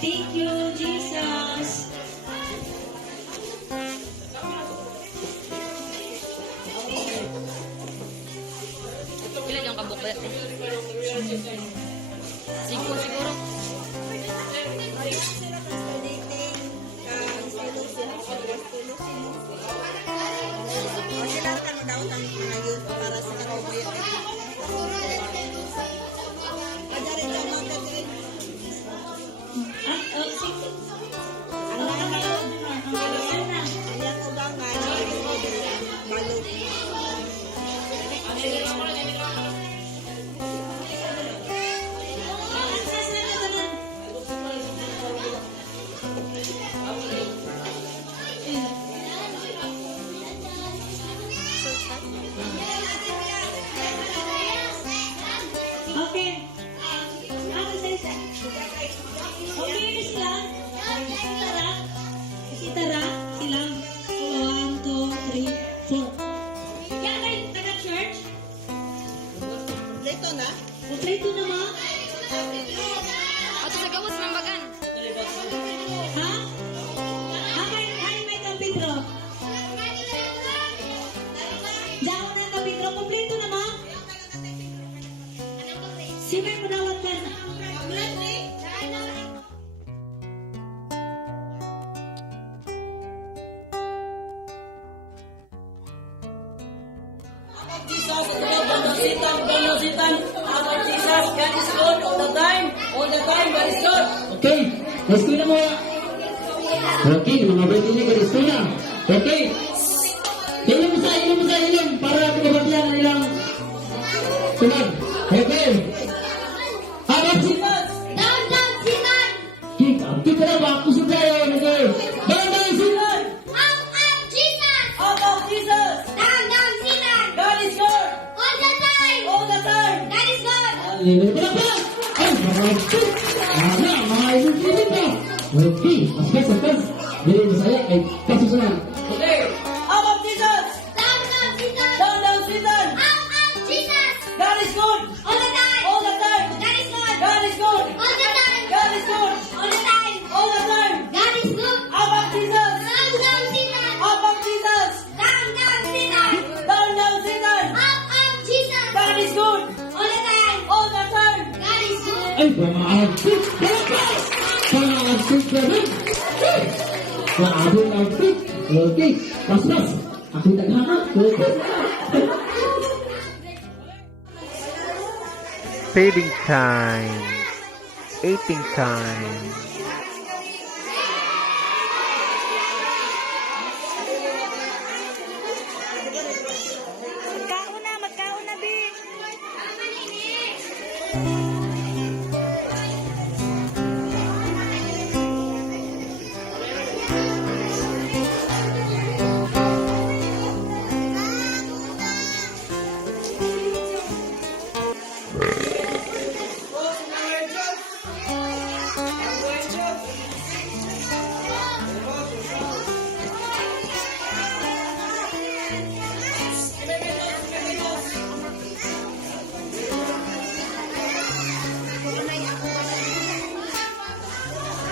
Thank you, Jesus. Ilan yung kabuklat? Siguro. Para sa karumayan. Sige. Ang nakakalaw din na. Ang galayan na. Ayan o ba nga, balot. Okay. Okay, sila. Tara. Sila. 1, 2, 3, 4. Kaya kayo taga-church? Dito na? Kompleto na mo? Ato sa gawas mambagan. Ha? Hay may Pedro. Diyan na ka Pedro. Kompleto na mo? Si may munawat ka na. Jesus, Donositan, our Jesus, God is good all the time, God is good. Okay, gusto na mo. Okay, mga bait ini ka gusto na. Okay. Ilan mo sa ilan para pinabagyan na ilang sunod. Okay. Harap si Kik, abdi ka na ba? Kusog tayo. Okay. Bye-bye, sinan. How about Jesus? God is good all the time. Hallelujah. Berapa? Ay, berapa? Ada, mga ibig pa. Okay, aspas. Bili mo saya, ay, kasusunod. Okay. How about Jesus? Down, Satan. God is good all the time. God is good all the time. How about Jesus? How about Jesus? Down, Satan. God is good all the time. Ay, pang-agpit! Pang-agpit ka rin! Pang-agpit! Okay, pas-pas! Ako yung taghanga! Okay! Feeding time. Eating time. Magkauna, Bi.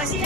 Kasi